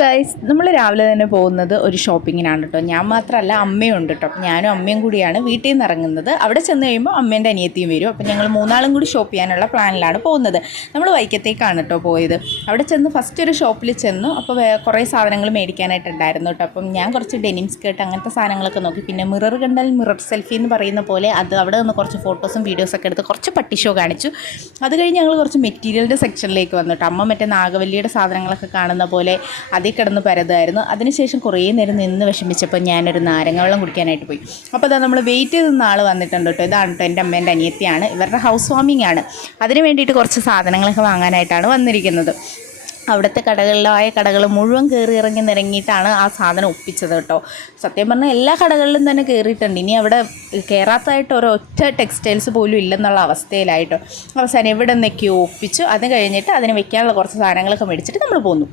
Guys, നമ്മൾ രാവിലെ തന്നെ പോകുന്നത് ഒരു ഷോപ്പിങ്ങിനാണ് കേട്ടോ. ഞാൻ മാത്രമല്ല, അമ്മയും ഉണ്ട് കേട്ടോ. ഞാനും അമ്മയും കൂടിയാണ് വീട്ടിൽ നിന്ന് ഇറങ്ങുന്നത്. അവിടെ ചെന്ന് കഴിയുമ്പോൾ അമ്മേൻ്റെ അനിയത്തിയും വരും. അപ്പോൾ ഞങ്ങൾ മൂന്നാളും കൂടി ഷോപ്പ് ചെയ്യാനുള്ള പ്ലാനിലാണ് പോകുന്നത്. നമ്മൾ വൈക്കത്തേക്കാണ് കേട്ടോ പോയത്. അവിടെ ചെന്ന് ഫസ്റ്റ് ഒരു ഷോപ്പിൽ ചെന്നു. അപ്പോൾ കുറേ സാധനങ്ങൾ മേടിക്കാനായിട്ടുണ്ടായിരുന്നു കേട്ടോ. അപ്പം ഞാൻ കുറച്ച് ഡെനിം സ്കേർട്ട് അങ്ങനത്തെ സാധനങ്ങളൊക്കെ നോക്കി. പിന്നെ മിറർ കണ്ടാൽ മിറർ സെൽഫി എന്ന് പറയുന്ന പോലെ അത് അവിടെ നിന്ന് കുറച്ച് ഫോട്ടോസും വീഡിയോസൊക്കെ എടുത്ത് കുറച്ച് പട്ടി ഷോ കാണിച്ചു. അത് കഴിഞ്ഞ് ഞങ്ങൾ കുറച്ച് മെറ്റീരിയലിൻ്റെ സെക്ഷനിലേക്ക് വന്നു കേട്ടോ. അമ്മ മറ്റേ നാഗവല്ലിയുടെ സാധനങ്ങളൊക്കെ കാണുന്ന പോലെ അതിൽ കിടന്ന് പരതായിരുന്നു. അതിനുശേഷം കുറേ നേരം നിന്ന് വിഷമിച്ചപ്പോൾ ഞാനൊരു നാരങ്ങ വെള്ളം കുടിക്കാനായിട്ട് പോയി. അപ്പോൾ അതാ നമ്മൾ വെയിറ്റ് ചെയ്തുന്ന ആൾ വന്നിട്ടുണ്ട് കേട്ടോ. ഇതാണ് കേട്ടോ എൻ്റെ അമ്മേൻ്റെ അനിയത്തിയാണ്. ഇവരുടെ ഹൗസ് വാമിംഗ് ആണ്. അതിന് വേണ്ടിയിട്ട് കുറച്ച് സാധനങ്ങളൊക്കെ വാങ്ങാനായിട്ടാണ് വന്നിരിക്കുന്നത്. അവിടുത്തെ കടകൾ മുഴുവൻ കയറി ഇറങ്ങി നിരങ്ങിയിട്ടാണ് ആ സാധനം ഒപ്പിച്ചത് കേട്ടോ. സത്യം പറഞ്ഞാൽ എല്ലാ കടകളിലും തന്നെ കയറിയിട്ടുണ്ട്. ഇനി അവിടെ കയറാത്തതായിട്ട് ഒരൊറ്റ ടെക്സ്റ്റൈൽസ് പോലും ഇല്ലെന്നുള്ള അവസ്ഥയിലായിട്ടോ. അവസാനം എവിടെ നിന്നൊക്കെയോ ഒപ്പിച്ചു. അത് കഴിഞ്ഞിട്ട് അതിന് വെക്കാനുള്ള കുറച്ച് സാധനങ്ങളൊക്കെ മേടിച്ചിട്ട് നമ്മൾ പോന്നു.